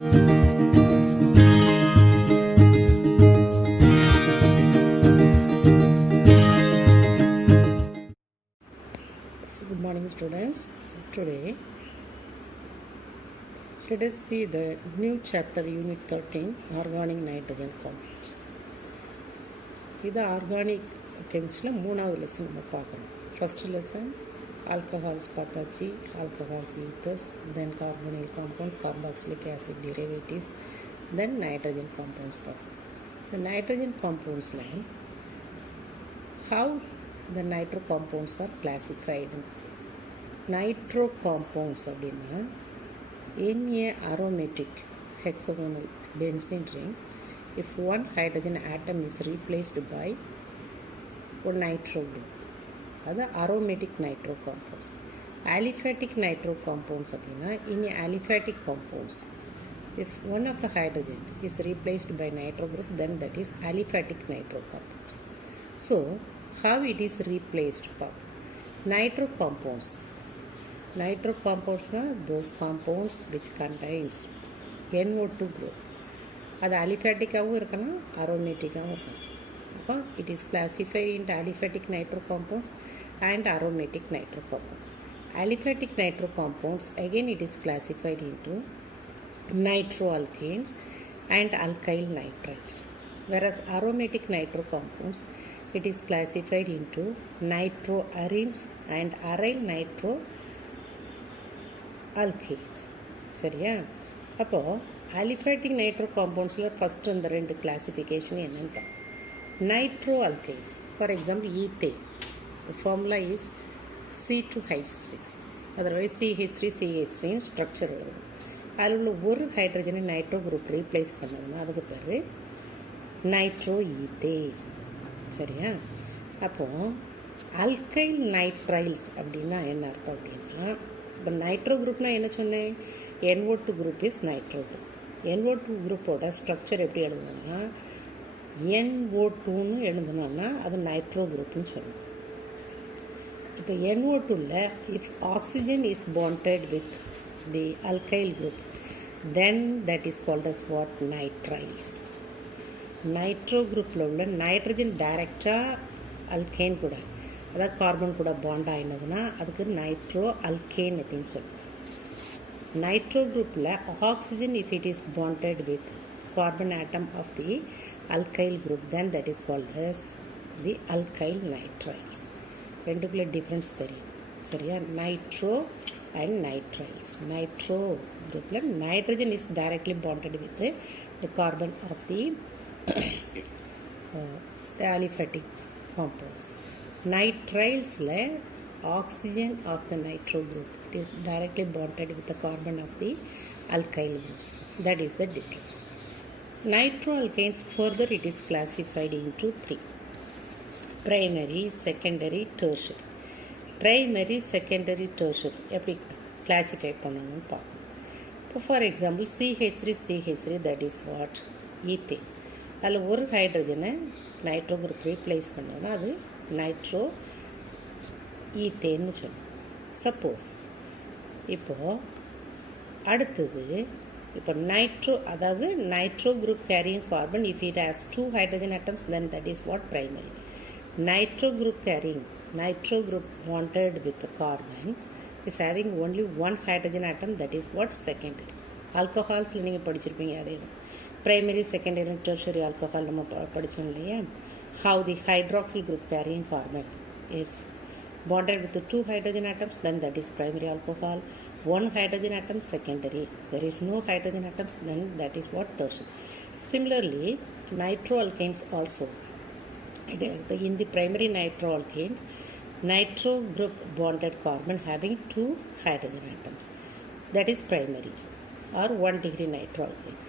So good morning students. Today let us see the new chapter unit 13 organic nitrogen compounds. இது organic கெமிஸ்ட்ரியில் மூணாவது lesson நம்ம பார்க்கணும். First lesson alcohols பார்த்தாச்சு, alcohols ethers, தென் கார்போனில் compounds, carboxylic acid derivatives, தென் nitrogen compounds பார்க்கணும். இந்த nitrogen காம்பவுண்ட்ஸில் how the nitro compounds are classified. Nitro compounds அப்படின்னா in a aromatic hexagonal benzene ring, if one hydrogen atom is replaced by one nitro group, அது aromatic nitro compounds. Aliphatic nitro compounds அப்படின்னா in a aliphatic compounds, if one of the hydrogen is replaced by nitro group, then that is aliphatic nitro compounds. So how it is replaced? Nitro compounds. Nitro compounds are those compounds which contains NO2 group. அது அலிஃபேட்டிக்காகவும் இருக்கலாம், அரோமேட்டிக்காகவும் இருக்கலாம். அப்போ it is classified into aliphatic nitro compounds and aromatic nitro compounds. Aliphatic nitro compounds again it is classified into nitroalkanes and alkyl nitrites, whereas aromatic nitro compounds it is classified into nitroarenes and aryl nitroalkanes. சரியா? அப்போது aliphatic nitro காம்பவுண்ட்ஸில் first இந்த ரெண்டு classification என்னென்னு பார்ப்போம். Nitroalkanes, for example ethane, the formula is C2H6, otherwise CH3CH3 structure வரும். அதில் உள்ள ஒரு ஹைட்ரஜனை நைட்ரோ குரூப் ரீப்ளேஸ் பண்ணதுன்னா அதுக்கு பேர் நைட்ரோ ஈத்தேன். சரியா? அப்போது அல்கைல் நைட்ரைல்ஸ் அப்படின்னா என்ன அர்த்தம் அப்படின்னா, இப்போ நைட்ரோ குரூப்னால் என்ன சொன்னேன், NO2 group is nitro group. NO2 குரூப்போட ஸ்ட்ரக்சர் எப்படி எழுதணும்னா NO2ன்னு எழுதணும்னா அது நைட்ரோ குரூப்னு சொல்லணும். இப்போ NO2ல if oxygen is bonded with the alkyl group, then that is called as what, nitriles. Nitro குரூப்பில் உள்ள நைட்ரஜன் டைரெக்டாக அல்கேன் கூட, அதாவது கார்பன் கூட பாண்ட் ஆகினதுன்னா அதுக்கு நைட்ரோ அல்கேன் அப்படின்னு சொல்லுவோம். நைட்ரோ குரூப்பில் oxygen if it is bonded with carbon atom of the alkyl group, then that is called as the alkyl nitriles. ரெண்டுக்குள்ள டிஃப்ரென்ஸ் தெரியும். சரியா? Nitro and nitriles. நைட்ரோ குரூப்பில் nitrogen is directly bonded with the carbon of the aliphatic compounds. Nitriles oxygen of the nitro group, it is directly bonded with the carbon of the alkyl groups. That is the difference. Nitroalkanes further it is classified into three: primary, secondary, tertiary. Primary, secondary, tertiary எப்படி classify பண்ணணும்னு பார்க்கணும். இப்போ for example CH3 that is what, ethane. அதில் ஒரு ஹைட்ரஜனை nitro group replace பண்ணோன்னா அது nitro ஈத்தேன்னு சொல்லுவோம். சப்போஸ் இப்போது அடுத்தது இப்போ நைட்ரோ, அதாவது nitro group carrying carbon if it has 2 hydrogen atoms, then that is what, primary. Nitro group carrying, nitro group bonded with carbon is having only 1 hydrogen atom, that is what, secondary. ஆல்கஹால்ஸில் நீங்கள் படிச்சிருப்பீங்க அதே தான். Primary, secondary and tertiary alcohol நம்ம படித்தோம் இல்லையா. How the hydroxyl group carrying carbon is bonded with the 2 hydrogen atoms, then that is primary alcohol. 1 hydrogen atom, secondary. There is no hydrogen atoms, then that is what, tertiary. Similarly, nitroalkanes also. In the primary nitroalkanes, nitro group bonded carbon having 2 hydrogen atoms, that is primary or 1 degree nitroalkane.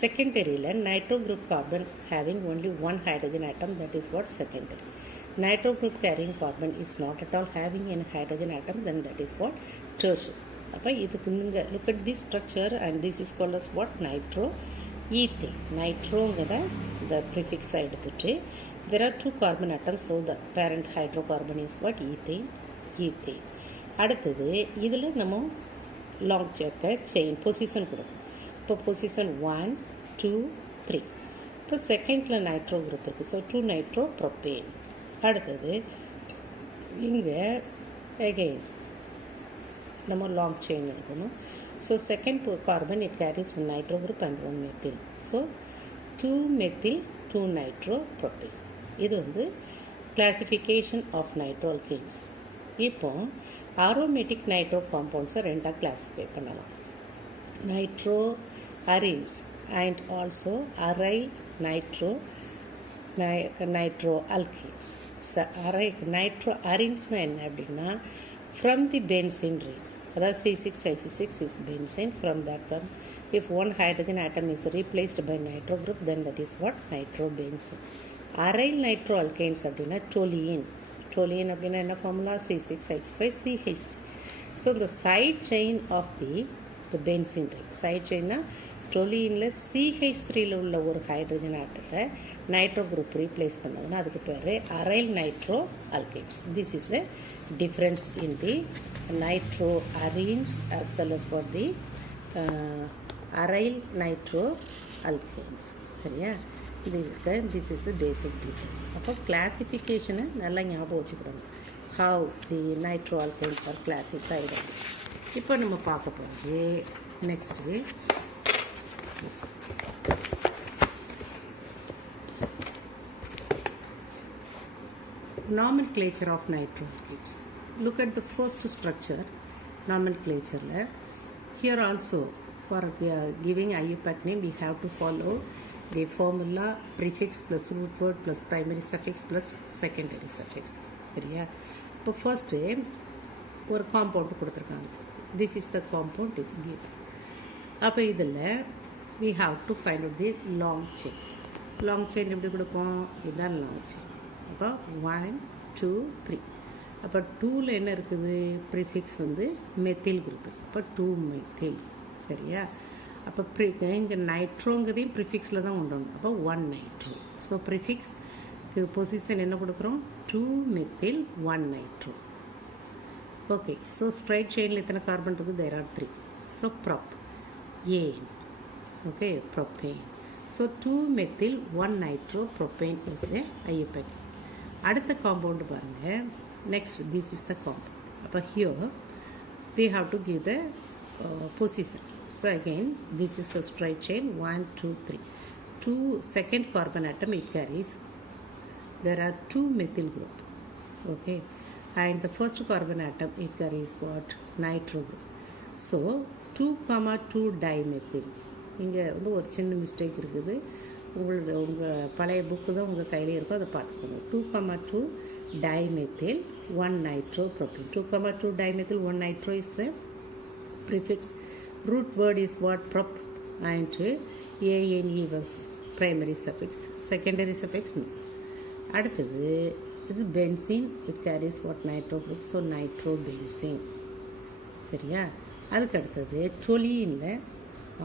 Secondaryல nitro group carbon having only 1 hydrogen atom, that is what, secondary. Nitro group carrying carbon is not at all having any hydrogen atom, then that is what, tertiary. அப்போ இதுக்கு நீங்கள் look at this structure and this is called as what, nitro ethane. நைட்ரோங்கிற the prefix எடுத்துட்டு there are 2 carbon atoms, so the parent hydrocarbon is what, ethane. அடுத்தது இதில் நம்ம long chain position கொடுக்கும். இப்போ position 1 2 3. இப்போ செகண்டில் நைட்ரோ குரூப் இருக்குது. So 2 nitro propane. அடுத்தது இங்கே அகெயின் நம்ம லாங் செயின் எடுக்கணும். So second carbon it carries 1 nitro group and 1 methyl. So 2 methyl 2 nitro propane. இது வந்து கிளாசிஃபிகேஷன் ஆஃப் நைட்ரோ அல்கேன்ஸ். இப்போ aromatic நைட்ரோ காம்பவுண்ட்ஸை ரெண்டாக கிளாஸிஃபை பண்ணலாம். Nitro arenes and also aryl nitro alkanes. Nitro அரீன்ஸ்னால் என்ன அப்படின்னா ஃப்ரம் தி பென்சீன் ரிங், அதாவது C6H6 is benzene. From that one, if one hydrogen atom is replaced by nitro group, then that is what nitrobenzene. Aryl nitroalkanes அப்படின்னா toluene. Toluene அப்படின்னா என்ன formula? C6H5CH3. So the side chain of the benzene ring, side chain டொலினில் CH3யில் உள்ள ஒரு hydrogen ஆட்டத்தை nitro group replace பண்ணதுன்னா அதுக்கு பேர் aryl nitro alkanes. This is the difference in the nitro arenes as well as for the aryl nitro alkanes. சரியா? இது இருக்க this is the basic difference. அப்போ கிளாசிஃபிகேஷனை நல்லா ஞாபகம் வச்சுக்கிடணும். How the nitro alkanes are classified. இப்போ நம்ம பார்க்க போகிறது next nomenclature of nitroalkanes. Look at the first structure, nomenclature. Here also for giving IUPAC name we have to follow the formula prefix plus root word plus primary suffix plus secondary suffix. சரியா? இப்போ first ஒரு compound கொடுத்துருக்காங்க. This is the compound is given. அப்போ இதில் we have to find out the long chain. Long chain எப்படி கொடுப்போம்? இதுதான் long chain. அப்போ 1 2 3. அப்போ 2ல் என்ன இருக்குது? ப்ரிஃபிக்ஸ் வந்து மெத்தில் குரூப். அப்போ 2 மெத்தில். சரியா? அப்போ இங்கே நைட்ரோங்கிறதையும் ப்ரிஃபிக்ஸில் தான் கொண்டு வரணும். அப்போ 1 நைட்ரோ. ஸோ ப்ரிஃபிக்ஸ்க்கு பொசிஷன் என்ன கொடுக்குறோம்? 2 methyl 1 nitro. Okay. So straight செயினில் எத்தனை கார்பன் இருக்குது? There are 3. So propane. Okay, propane. So 2 methyl 1 nitro propane is the IUPAC. அடுத்த காம்பவுண்ட் பாருங்க. Next, this is the compound. அப்போ here we have to give the position. So again, this is a straight chain 1 2 3. 2 second carbon atom it carries. There are 2 methyl group. Okay, and the first carbon atom it carries what? Nitro group. So 2,2 dimethyl. இங்கே வந்து ஒரு சின்ன mistake இருக்குது. உங்கள் பழைய book தான் உங்கள் கையிலே இருக்கும், அதை பார்த்துக்கோங்க. 2,2 dimethyl 1 nitro propane. 2,2 dimethyl 1 nitro is the prefix. Root word is what? Prop. And ANE was primary suffix. Secondary suffix no. அடுத்தது இது benzene. It carries what? Nitro group. So nitro benzene. சரியா? அதுக்கு அடுத்தது டொலினில்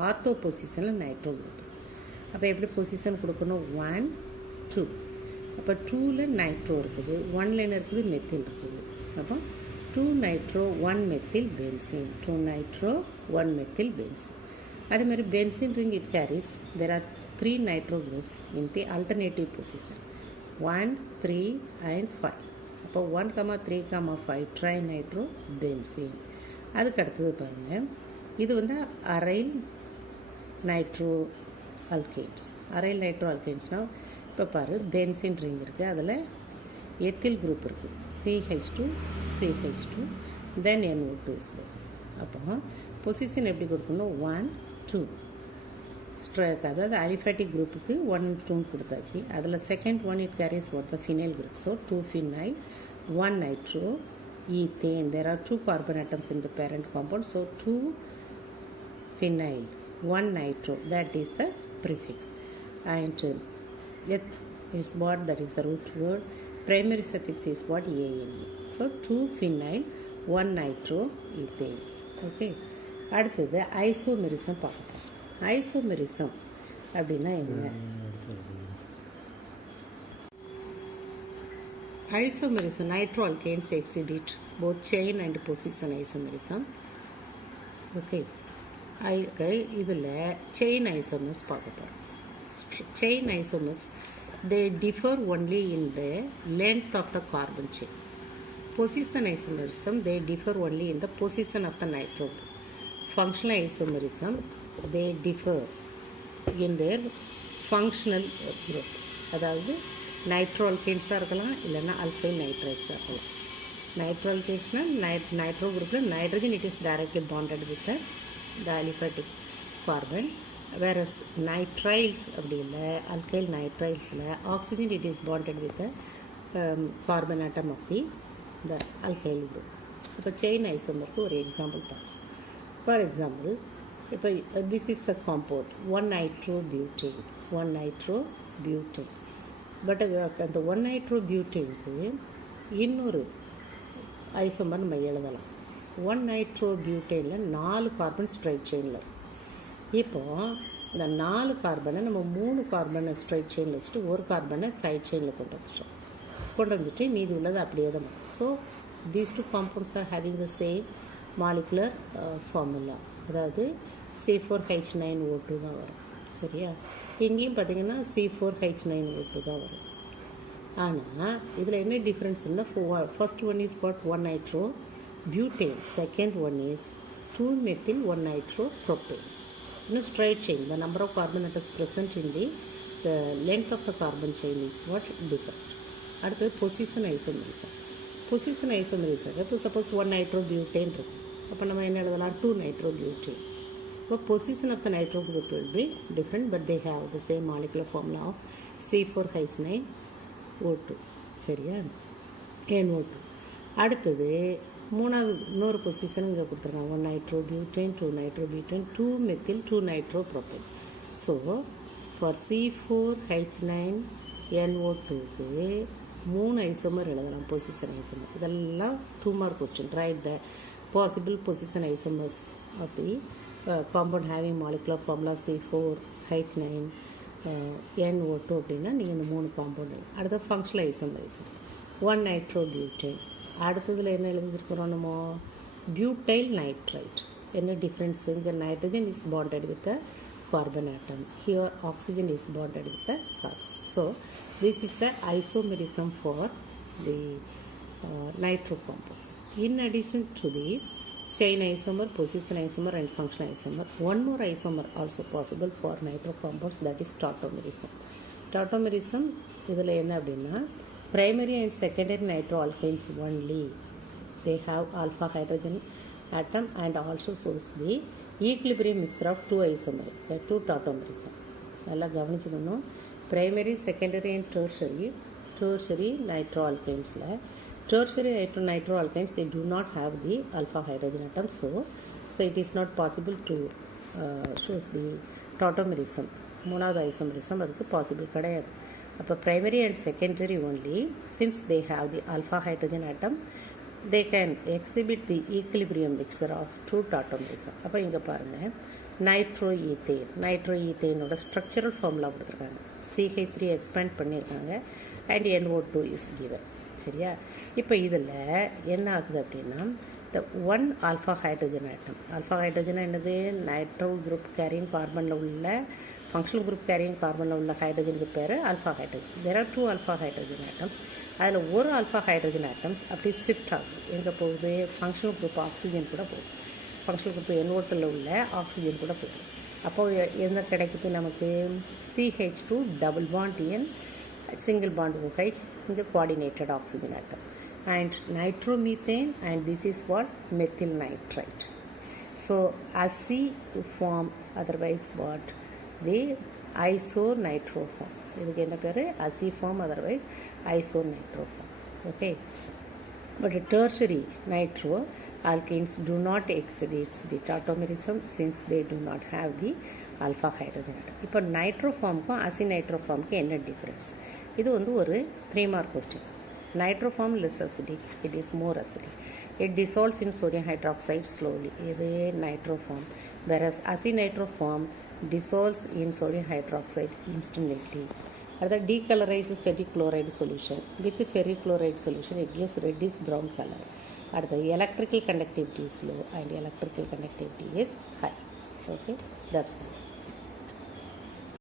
ஆர்த்தோ பொசிஷனில் nitro group. அப்போ எப்படி position கொடுக்கணும்? 1 2. அப்போ 2ல் நைட்ரோ இருக்குது, 1ல் என்ன இருக்குது? மெத்தில் இருக்குது. அப்போ 2 nitro 1 methyl benzene. 2 nitro 1 methyl benzene. அதே மாதிரி benzene ring it carries there are 3 nitro groups in the alternative position 1 3 and 5. அப்போ 1 3 5 ட்ரை நைட்ரோ பென்சீன். அதுக்கு அடுத்தது பாருங்கள், இது வந்து aryl nitro alkanes. Aryl nitro அல்கேன்ஸ்னால் இப்போ பாரு பென்சீன் ரிங் இருக்குது, அதில் எத்தில் குரூப் இருக்குது. CH2 CH2 then NO2 is there. அப்போ பொசிஷன் எப்படி கொடுக்கணும்? 1 2 ஸ்ட்ரைக், அதாவது அலிஃபேட்டிக் குரூப்புக்கு 1 2 கொடுத்தாச்சு. அதில் second one it carries what? The phenyl group. So 2 phenyl 1 nitro ethane. There are 2 carbon atoms in the parent compound. So 2 phenyl 1 nitro, that is the prefix. And eth is what? That is the root word. Primary suffix is what? ANE. So 2 phenyl 1 nitro ethane. Okay. அடுத்தது isomerism பார்க்கலாம். Isomerism அப்படின்னா என்ன? Isomerism, nitroalkanes exhibit both chain and position isomerism. Okay. இதில் chain isomers பார்க்க போகிறோம். Chain isomers they differ only in the length of the carbon chain. Position isomerism, they differ only in the position of the nitro group. Functional isomerism, they differ in their functional group. அதாவது nitro அல்கைன்ஸாக இருக்கலாம், இல்லைன்னா alkyl நைட்ரைட்ஸாக இருக்கலாம். Nitro அல்கைன்ஸ்னால் nitro குரூப்பில் nitrogen it is directly bonded with the aliphatic carbon. whereas nitriles அப்படி இல்லை, alkyl nitriles oxygen it is bonded with the carbon atom of the alkyl group. இப்போ chain ஐசோமருக்கு ஒரு example பார்க்கலாம். For example, இப்போ this is the compound 1-nitrobutane. But அந்த 1-nitrobutaneக்கு இன்னொரு isomer நம்ம எழுதலாம். 1-nitrobutaneல 4 கார்பன் ஸ்ட்ரைட் செயினில் இருக்கும். இப்போது இந்த 4 கார்பனை நம்ம 3 கார்பனை ஸ்ட்ரைட் செயினில் வச்சுட்டு ஒரு கார்பனை சைட் செயினில் கொண்டு வந்துட்டு மீதி உள்ளது அப்படியே தான். So these 2 compounds are having the same molecular formula. அதாவது C4H9O2 தான் வரும். சரியா? இங்கேயும் பார்த்தீங்கன்னா C4H9O2 தான் வரும். ஆனால் இதில் என்ன டிஃப்ரென்ஸ்னா, first one is what 1-nitrobutane, second one is 2-methyl 1-nitropropane. In a straight chain, the number of carbon atoms present in the length of the carbon chain is what different. அடுத்து position isomerism. இப்போ suppose 1-nitrobutane இருக்கும், அப்போ நம்ம என்ன எழுதலாம் 2-nitrobutane. இப்போ position of the nitro group will be different, but they have the same molecular formula of C4H9O2. சரியா? NO2. அடுத்தது இன்னொரு பொசிஷன் இங்கே கொடுத்துருக்காங்க. 1-nitrobutane, 2-nitrobutane, 2-methyl 2-nitropropane. So for C4H9NO2க்கு 3 ஐசோமர் எழுதலாம், பொசிஷன் ஐசோமர். இதெல்லாம் 2 mark question. Write the possible position isomers of the compound having molecular formula C4H9NO2 அப்படின்னா நீங்கள் இந்த 3 காம்பவுண்ட். அடுத்த ஃபங்க்ஷனல் ஐசோமரிசம் 1-nitrobutane. அடுத்ததில் என்ன எழுதியிருக்கிறோம் நம்ம, பியூட்டைல் நைட்ரைட். என்ன டிஃப்ரென்ஸ்? இங்கே nitrogen is bonded with the carbon atom, here oxygen is bonded with the carbon. So this is the isomerism for the nitro compounds. In addition to the chain isomer, position isomer and functional isomer, one more isomer also possible for nitro compounds, that is tautomerism. Tautomerism இதில் என்ன அப்படின்னா, primary and secondary nitroalkanes only, they have alpha hydrogen atom and also shows the equilibrium mixture of 2 isomer, 2 tautomerism. நல்லா கவனிச்சுக்கணும். primary, secondary and tertiary nitroalkanesல tertiary nitroalkanes, they do not have the alpha hydrogen atom, so it is not possible to shows the tautomerism. மூணாவது isomerism அதுக்கு possible கிடையாது. அப்போ primary and secondary only, since they have the alpha hydrogen atom, they can exhibit the equilibrium mixture of 2 tautomerism. அப்போ இங்கே பாருங்கள், நைட்ரோஈத்தேனோட structural formula கொடுத்துருக்காங்க. CH3 expand பண்ணியிருக்காங்க and NO2 is given. சரியா? இப்போ இதில் என்ன ஆகுது அப்படின்னா, the 1 alpha hydrogen atom, alpha hydrogen என்னது, நைட்ரோ குரூப் கேரிங் கார்பனில் உள்ள ஃபங்க்ஷனல் குரூப் கேரிங் கார்பனில் உள்ள ஹைட்ரஜனுக்கு பேர் alpha hydrogen. There are 2 alpha hydrogen atoms. அதில் ஒரு ஆல்ஃபா ஹைட்ரஜன் ஆட்டம்ஸ் அப்படி ஷிஃப்ட் ஆகுது. எங்கே போகுது? ஃபங்க்ஷனல் குரூப் ஆக்சிஜன் கூட போகுது. ஃபங்க்ஷனல் குரூப் NO2ல உள்ள ஆக்சிஜன் கூட போகுது. அப்போது என்ன கிடைக்குது நமக்கு? CH2 double bond N, single bond OH, இங்கே coordinated oxygen atom, and nitromethane, and this is what methyl nitrite. So ACI form, otherwise what the isonitrophoam. இதுக்கு என்ன பேர்? ACI form, otherwise isonitrophoam. Okay, but tertiary nitroalkanes do not exhibit the tautomerism since they do not have the alpha hydrogen atom. இப்போ நைட்ரோஃபார்முக்கும் அசிநைட்ரோஃபார்முக்கும் என்ன difference? இது வந்து ஒரு 3 mark question. Nitroform less acidic, it is more acidic. It dissolves in sodium hydroxide slowly. இது nitroform. Whereas acinitrophoam dissolves in sodium hydroxide instantly. Other decolorizes ferric chloride solution. With the ferric chloride solution, it gives reddish brown color. At the electrical conductivity is low and electrical conductivity is high. Okay, that's it.